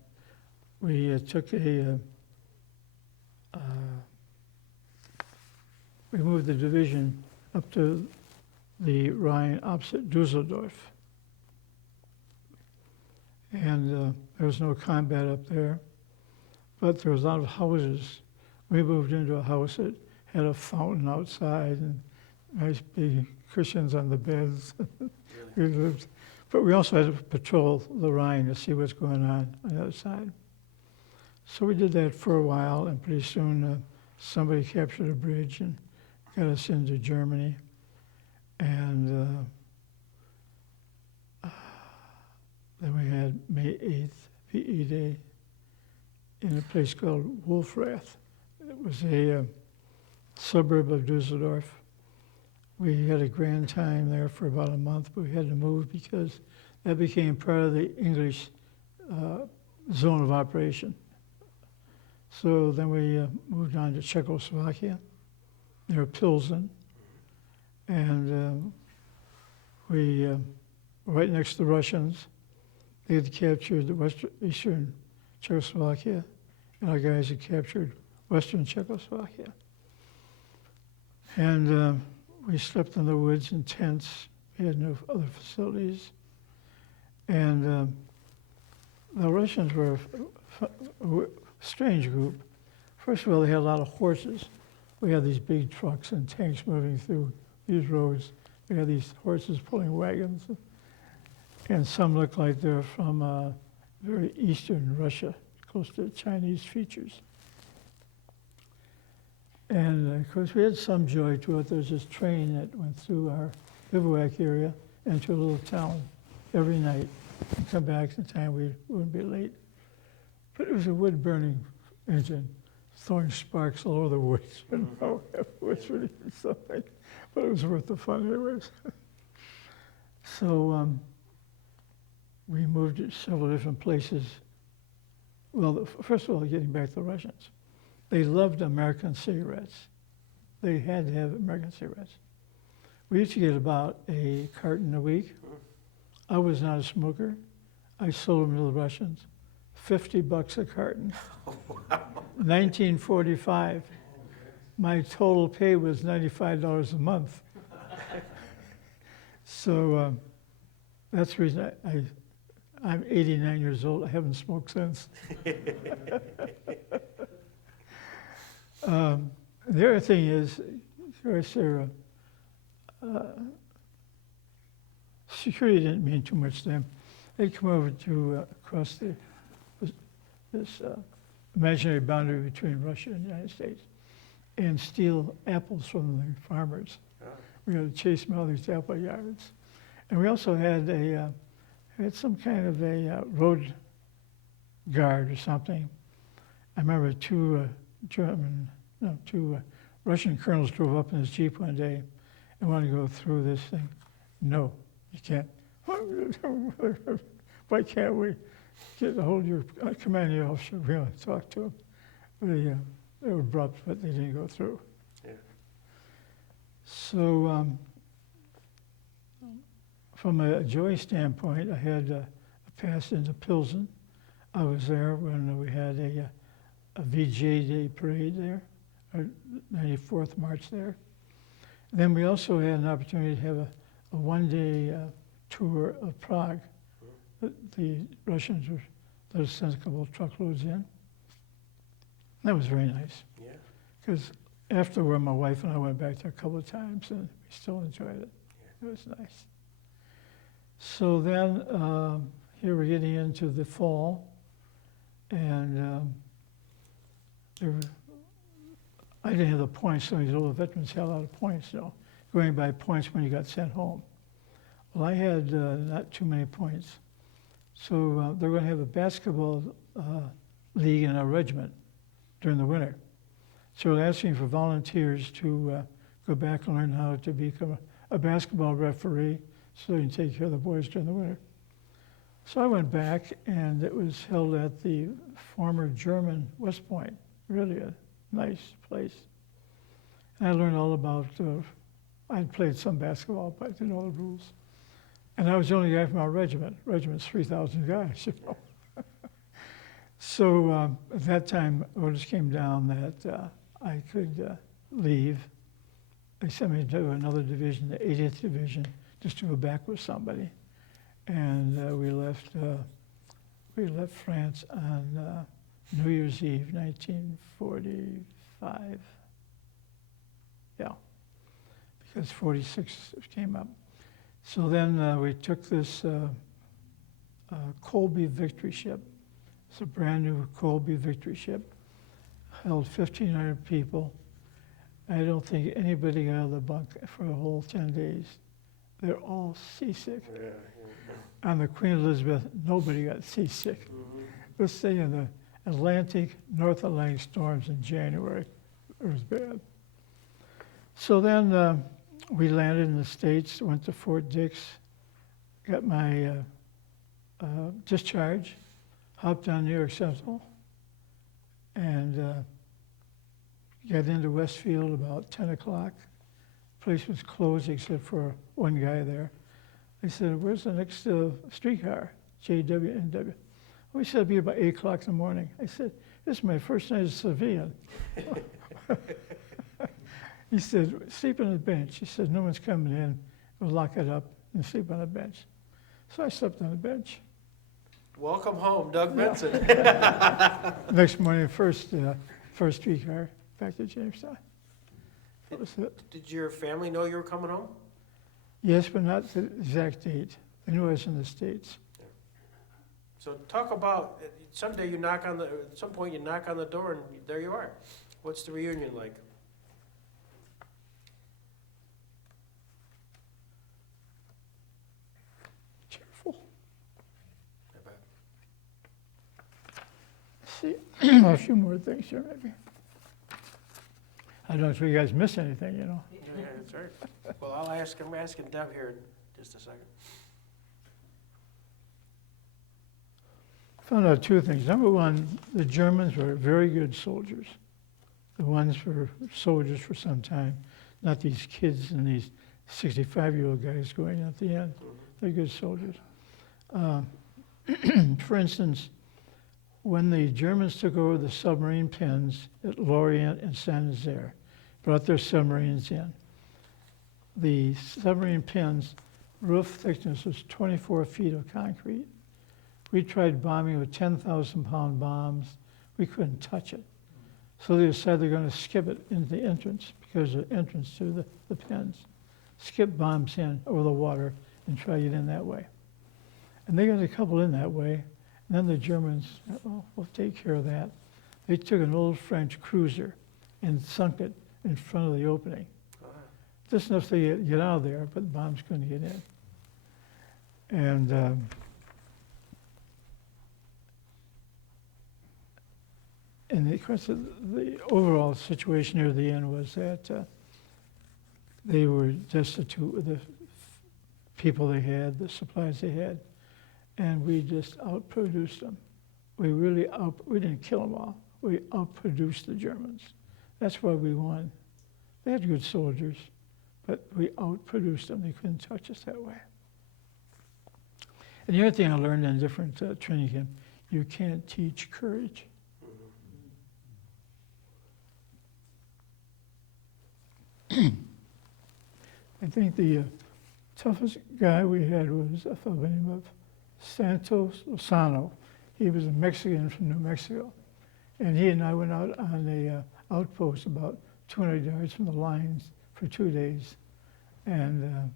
we took we moved the division up to the Rhine opposite Dusseldorf. And there was no combat up there, but there was a lot of houses. We moved into a house that had a fountain outside and nice big cushions on the beds. We lived, but we also had to patrol the Rhine to see what's going on the other side. So we did that for a while, and pretty soon somebody captured a bridge and got us into Germany. And then we had May 8th, VE Day, in a place called Wolfrath. It was a suburb of Dusseldorf. We had a grand time there for about a month, but we had to move because that became part of the English zone of operation. So then we moved on to Czechoslovakia, near Pilsen, and we were right next to the Russians. They had captured the eastern Czechoslovakia, and our guys had captured western Czechoslovakia. And we slept in the woods in tents. We had no other facilities. And the Russians were a strange group. First of all, they had a lot of horses. We had these big trucks and tanks moving through these roads. We had these horses pulling wagons. And some looked like they're from very eastern Russia, close to Chinese features. And of course, we had some joy to it. There was this train that went through our bivouac area into a little town every night and come back in time we wouldn't be late. But it was a wood-burning engine, throwing sparks all over the woods. You know, it was really something, but it was worth the fun anyways. So we moved to several different places. Well, first of all, getting back to the Russians. They loved American cigarettes. They had to have American cigarettes. We used to get about a carton a week. I was not a smoker. I sold them to the Russians. $50 a carton. 1945. My total pay was $95 a month. So that's the reason I'm 89 years old. I haven't smoked since. The other thing is, Sarah, security didn't mean too much to them. They'd come over to cross this imaginary boundary between Russia and the United States and steal apples from the farmers. We had to chase them out of these apple yards. And we also had had some kind of a road guard or something. I remember two Russian colonels drove up in his Jeep one day and wanted to go through this thing. No, you can't. Why can't we get a hold of your commanding officer? We want to talk to him. They were abrupt, but they didn't go through. Yeah. So from a joy standpoint, I had a pass into Pilsen. I was there when we had a VJ Day parade there, our 94th March there. Then we also had an opportunity to have a one-day tour of Prague. The Russians let us send a couple of truckloads in. That was very nice. Yeah. Because afterward, my wife and I went back there a couple of times, and we still enjoyed it. Yeah. It was nice. So then, here we're getting into the fall, and I didn't have the points. Some of these older veterans had a lot of points, going by points when you got sent home. Well, I had not too many points. So they're going to have a basketball league in our regiment during the winter. So they're asking for volunteers to go back and learn how to become a basketball referee so they can take care of the boys during the winter. So I went back, and it was held at the former German West Point, really a nice place. And I learned all about, I'd played some basketball, but I didn't know the rules. And I was the only guy from our regiment. Regiment's 3,000 guys, So at that time, orders came down that I could leave. They sent me to another division, the 80th Division, just to go back with somebody. And we left France on New Year's Eve, 1945. Yeah, because 46 came up. So then we took this Colby Victory ship. It's a brand new Colby Victory ship, held 1,500 people. I don't think anybody got out of the bunk for a whole 10 days. They're all seasick. Yeah. On the Queen Elizabeth, nobody got seasick. Mm-hmm. Let's say in the Atlantic, North Atlantic storms in January. It was bad. So then we landed in the States, went to Fort Dix, got my discharge, hopped on New York Central, and got into Westfield about 10 o'clock. Place was closed except for one guy there. I said, "Where's the next streetcar?" JWNW. Oh, he said, "It'll be about 8 o'clock in the morning." I said, "This is my first night as a civilian." He said, "Sleep on the bench." He said, "No one's coming in. We'll lock it up and sleep on the bench." So I slept on the bench. Welcome home, Doug Benson. Next morning, first streetcar back to Jamestown. That was it. Did your family know you were coming home? Yes, but not the exact date. They knew I was in the States. So talk about, someday you knock on the, at some point you knock on the door and there you are. What's the reunion like? Cheerful. I bet. See, a few more things here, maybe. I don't know if you guys miss anything, Yeah, that's right. Well, I'm asking Deb here in just a second. Found out two things. Number one, the Germans were very good soldiers. The ones were soldiers for some time, not these kids and these 65-year-old guys going at the end. They're good soldiers. For instance, when the Germans took over the submarine pens at Lorient and Saint-Nazaire, brought their submarines in, the submarine pens roof thickness was 24 feet of concrete. We tried bombing with 10,000-pound bombs. We couldn't touch it. So they decided they're going to skip it into the entrance, because the entrance to the pens. Skip bombs in over the water and try to get in that way. And they got a couple in that way. And then the Germans, "Oh, we'll take care of that." They took an old French cruiser and sunk it in front of the opening. Just enough to get out of there, but the bombs couldn't get in. And of course, the overall situation near the end was that they were destitute with the people they had, the supplies they had, and we just outproduced them. We didn't kill them all. We outproduced the Germans. That's why we won. They had good soldiers, but we outproduced them. They couldn't touch us that way. And the other thing I learned in different training camp, you can't teach courage. I think the toughest guy we had was a fellow by the name of Santos Lozano. He was a Mexican from New Mexico. And he and I went out on a outpost about 200 yards from the lines for 2 days. And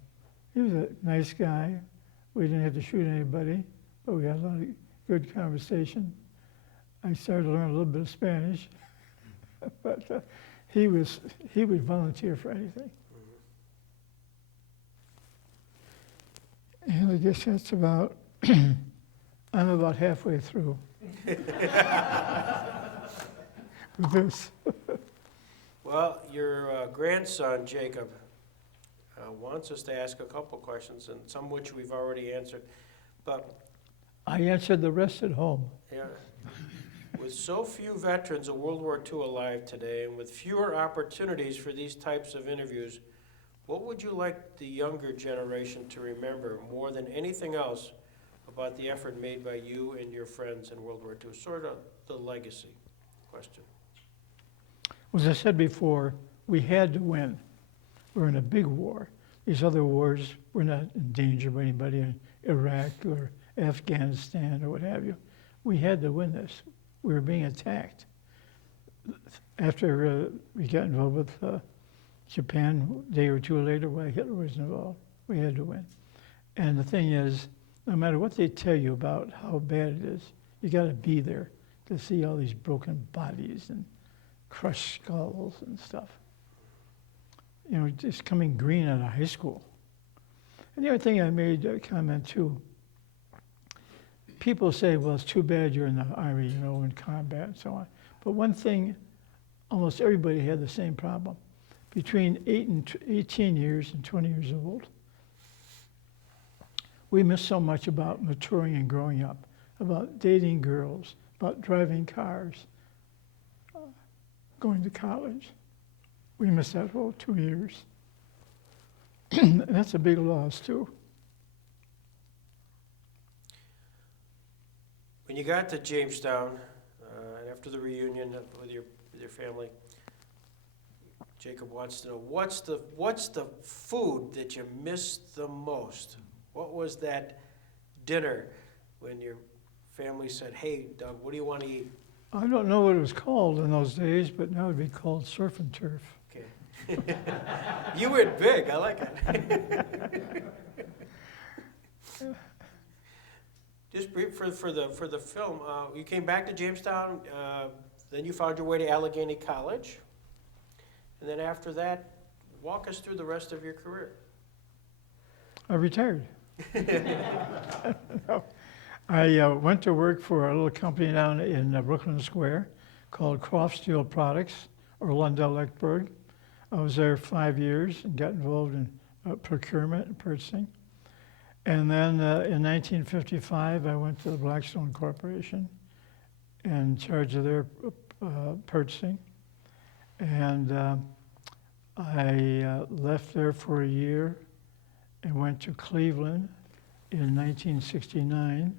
he was a nice guy. We didn't have to shoot anybody, but we had a lot of good conversation. I started to learn a little bit of Spanish, but he would volunteer for anything. And I guess that's about, I'm about halfway through with this. Well, your grandson, Jacob, wants us to ask a couple questions, and some which we've already answered. But I answered the rest at home. yeah, with so few veterans of World War II alive today, and with fewer opportunities for these types of interviews, what would you like the younger generation to remember more than anything else about the effort made by you and your friends in World War II? Sort of the legacy question. As I said before, we had to win. We're in a big war. These other wars, we're not in danger of anybody in Iraq or Afghanistan or what have you. We had to win this. We were being attacked. After we got involved with Japan, a day or two later, while Hitler was involved, we had to win. And the thing is, no matter what they tell you about how bad it is, you got to be there to see all these broken bodies and crushed skulls and stuff. You know, just coming green out of high school. And the other thing I made a comment too, people say, well, it's too bad you're in the Army, you know, in combat and so on. But one thing, almost everybody had the same problem. Between 18 years and 20 years old, we miss so much about maturing and growing up, about dating girls, about driving cars, going to college. We missed that whole 2 years. And that's a big loss, too. When you got to Jamestown, and after the reunion with your family, Jacob wants to know, what's the food that you missed the most? What was that dinner when your family said, hey, Doug, what do you want to eat? I don't know what it was called in those days, but now it would be called surf and turf. Okay. You went big. I like it. Just brief for the film. You came back to Jamestown. Then you found your way to Allegheny College, and then after that, walk us through the rest of your career. I retired. No. I went to work for a little company down in Brooklyn Square called Croft Steel Products, or Lundell Eckberg. I was there 5 years and got involved in procurement and purchasing. And then in 1955, I went to the Blackstone Corporation in charge of their purchasing. And I left there for a year and went to Cleveland in 1969,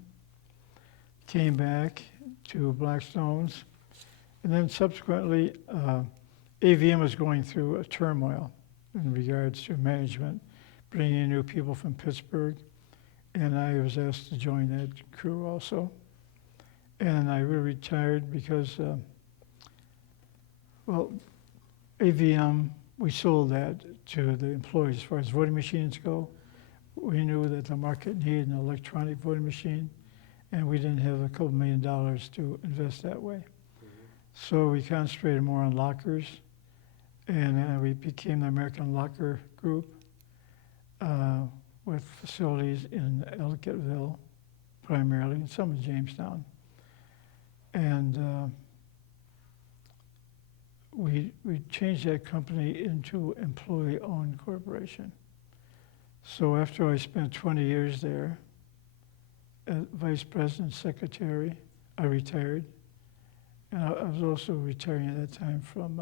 came back to Blackstone's, and then subsequently AVM was going through a turmoil in regards to management, bringing in new people from Pittsburgh, and I was asked to join that crew also. And I really retired because, well, AVM, we sold that to the employees as far as voting machines go. We knew that the market needed an electronic voting machine, and we didn't have a couple $1 million to invest that way. So we concentrated more on lockers, and we became the American Locker Group with facilities in Ellicottville primarily, and some in Jamestown. And we changed that company into employee-owned corporation. So after I spent 20 years there, as vice president, secretary, I retired. And I was also retiring at that time from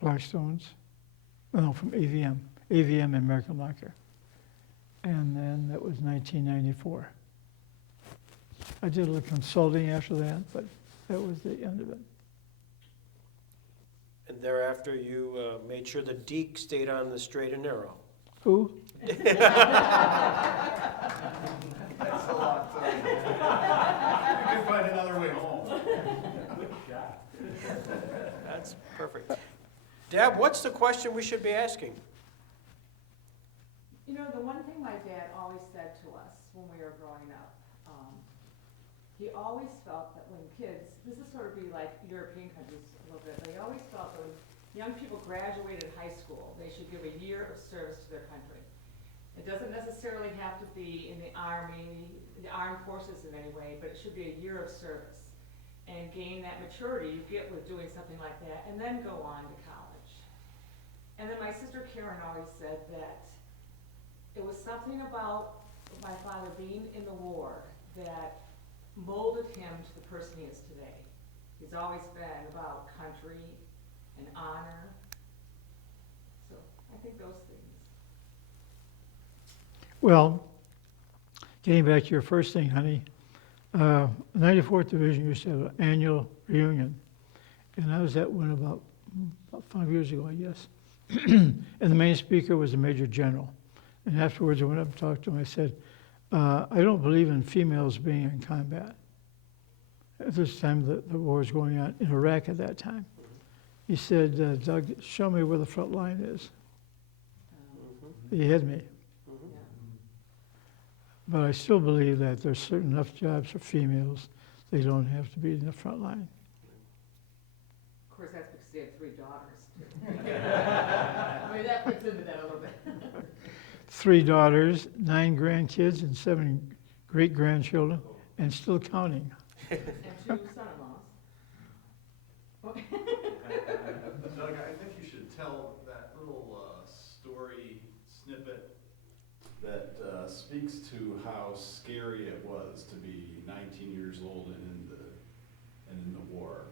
Blackstone's, no, from AVM and American Locker. and then that was 1994. I did a little consulting after that, but that was the end of it. And thereafter, you made sure the deke stayed on the straight and narrow. Who? That's a lot. You can find another way home. That's perfect. Deb, what's the question we should be asking? You know, the one thing my dad always said to us when we were growing up, he always felt that when kids, this is sort of be like European countries a little bit, they always felt that when young people graduated high school, they should give a year of service to their country. It doesn't necessarily have to be in the Army, the armed forces in any way, but it should be a year of service. And gain that maturity you get with doing something like that, and then go on to college. And then my sister Karen always said that it was something about my father being in the war that molded him to the person he is today. He's always been about country and honor. So I think those things. Well, getting back to your first thing, honey, 94th Division used to have an annual reunion, and I was at one about 5 years ago, I guess. And the main speaker was a major general. And afterwards, I went up and talked to him. I said, I don't believe in females being in combat. At this time, the war was going on in Iraq at that time. He said, Doug, show me where the front line is. He had me. But I still believe that there's certain enough jobs for females. They don't have to be in the front line. Of course, that's because they have 3 daughters, too. I mean, that fits into that a little bit. 3 daughters, 9 grandkids, and 7 great-grandchildren, and still counting. And 2 son-in-laws. Okay. Doug, I think you should tell that little story snippet that speaks to how scary it was to be 19 years old and in the war.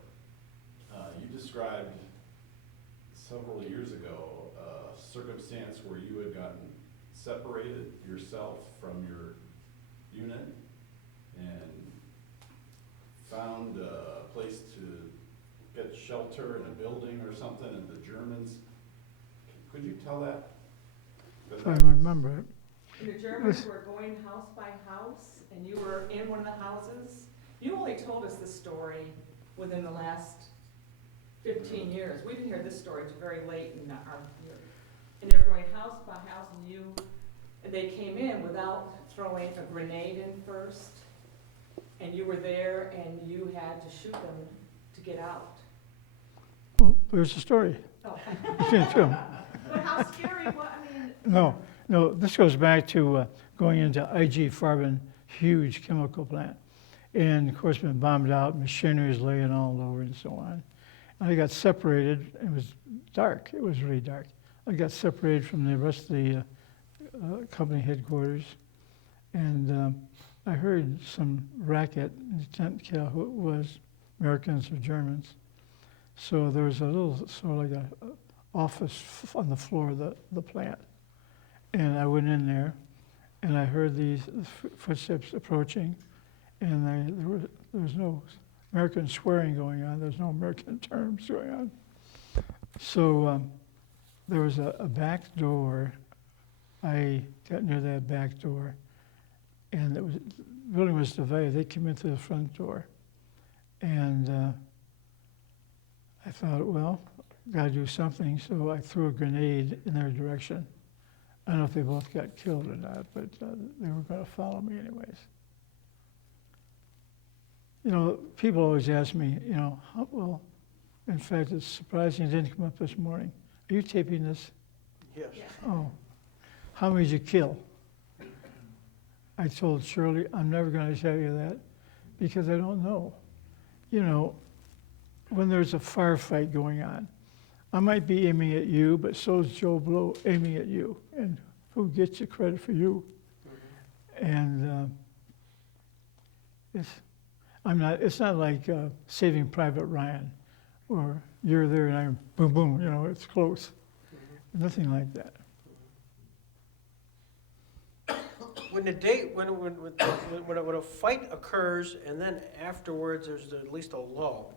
You described several years ago a circumstance where you had gotten separated yourself from your unit and found a place to get shelter in a building or something, and the Germans, could you tell that? I remember it. And the Germans were going house by house, and you were in one of the houses. You only told us this story within the last 15 years. We didn't hear this story until very late in our year. And they were going house by house, and they came in without throwing a grenade in first. And you were there, and you had to shoot them to get out. Oh, there's a story. Oh. But how scary, what, I mean. No, this goes back to going into IG Farben, huge chemical plant. And of course, been bombed out, machinery is laying all over and so on. And I got separated, it was dark, it was really dark. I got separated from the rest of the company headquarters, and I heard some racket, and can't tell who it was, Americans or Germans. So there was a little, sort of like a office on the floor of the plant. And I went in there, and I heard these footsteps approaching, and there was no American swearing going on. There was no American terms going on. So there was a back door. I got near that back door, and the building was divided. They came in through the front door, and I thought, well, got to do something. So I threw a grenade in their direction. I don't know if they both got killed or not, but they were going to follow me anyways. You know, people always ask me, you know, well, in fact, it's surprising it didn't come up this morning. Are you taping this? Yes. Yeah. Oh. How many did you kill? I told Shirley, I'm never going to tell you that because I don't know. You know, when there's a firefight going on, I might be aiming at you, but so is Joe Blow aiming at you. And who gets the credit for you? And it's not like Saving Private Ryan, or you're there and I'm boom, boom, you know, it's close. Nothing like that. when a fight occurs and then afterwards there's at least a lull,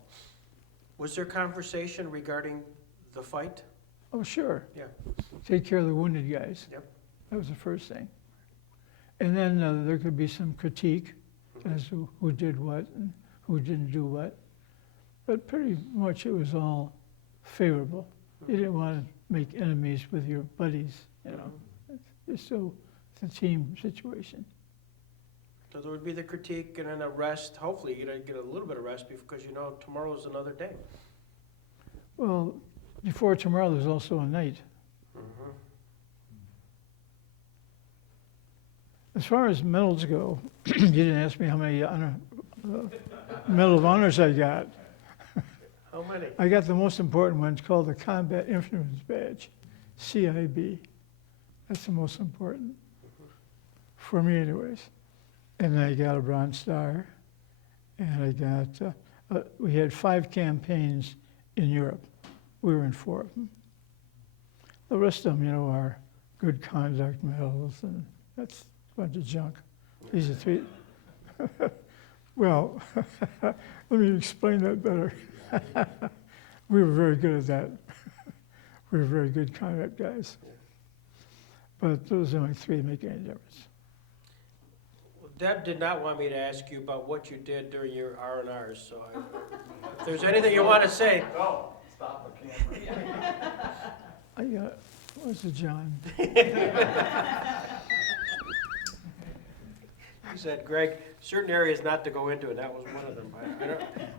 was there conversation regarding the fight? Oh, sure. Yeah. Take care of the wounded guys. Yep. That was the first thing. And then there could be some critique as to who did what and who didn't do what. But pretty much it was all favorable. You didn't want to make enemies with your buddies, you know. It's still a team situation. So there would be the critique and then a rest. Hopefully you get a little bit of rest because you know tomorrow's another day. Well, before tomorrow, there's also a night. Mm-hmm. As far as medals go, you didn't ask me how many Medal of Honors I got. How many? I got the most important one. It's called the Combat Infantryman's Badge, CIB. That's the most important, for me anyways. And then I got a Bronze Star, and I got, we had 5 campaigns in Europe. We were in 4 of them. The rest of them, you know, are good conduct medals, and that's a bunch of junk. These are 3. Well, let me explain that better. We were very good at that. We were very good combat guys. But those only 3 make any difference. Well, Deb did not want me to ask you about what you did during your R&Rs, so if there's anything you want to say. No, stop the camera. I got, what's it, John? He said, Greg, certain areas not to go into, and that was one of them.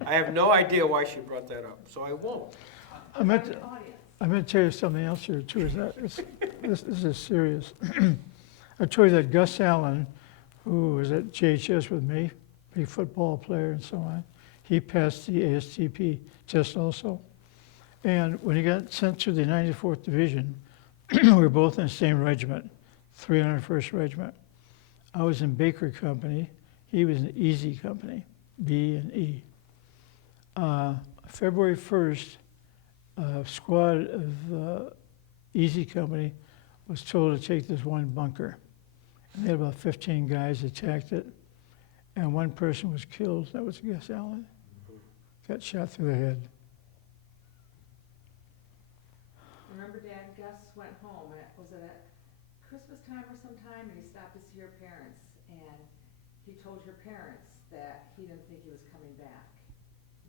I have no idea why she brought that up, so I won't. I meant to tell you something else here too. This is serious. I told you that Gus Allen, who was at JHS with me, big football player and so on, he passed the ASTP test also. And when he got sent to the 94th Division, we were both in the same regiment, 301st Regiment. I was in Baker Company. He was in Easy Company, B and E. February 1st, a squad of Easy Company was told to take this one bunker. And they had about 15 guys attacked it, and one person was killed. That was Gus Allen. Got shot through the head. Remember, Dad, Gus went home, and was it at Christmas time or sometime, and he stopped to see your parents, and he told your parents that he didn't think he was coming back.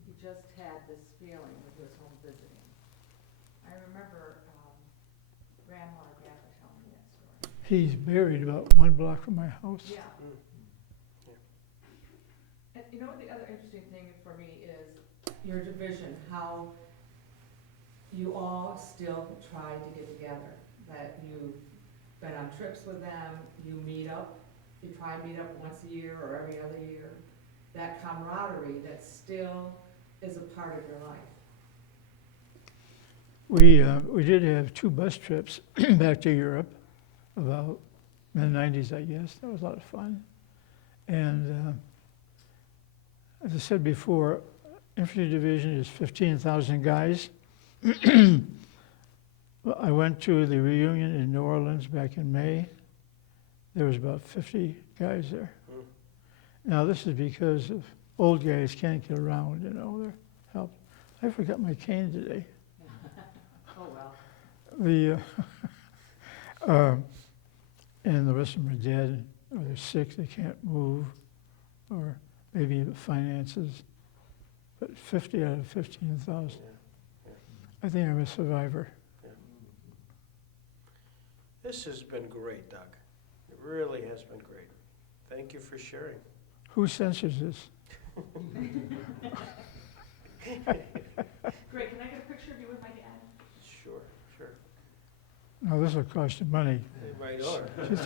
He just had this feeling when he was home visiting. I remember Grandma or Grandpa telling me that story. He's buried about 1 block from my house. Yeah. And you know what the other interesting thing for me is your division, how you all still try to get together, that you've been on trips with them, you meet up, you try and meet up once a year or every other year. That camaraderie that still is a part of your life. We did have 2 bus trips back to Europe, about in the 90s, I guess. That was a lot of fun. And as I said before, Infantry Division is 15,000 guys. I went to the reunion in New Orleans back in May. There was about 50 guys there. Now this is because of old guys can't get around, you know, they're helped. I forgot my cane today. Oh, well. And the rest of them are dead, or they're sick, they can't move, or maybe finances. But 50 out of 15,000. I think I'm a survivor. This has been great, Doug. It really has been great. Thank you for sharing. Who censors this? Greg, can I get a picture of you with my dad? Sure, sure. Now this will cost you money. Right on.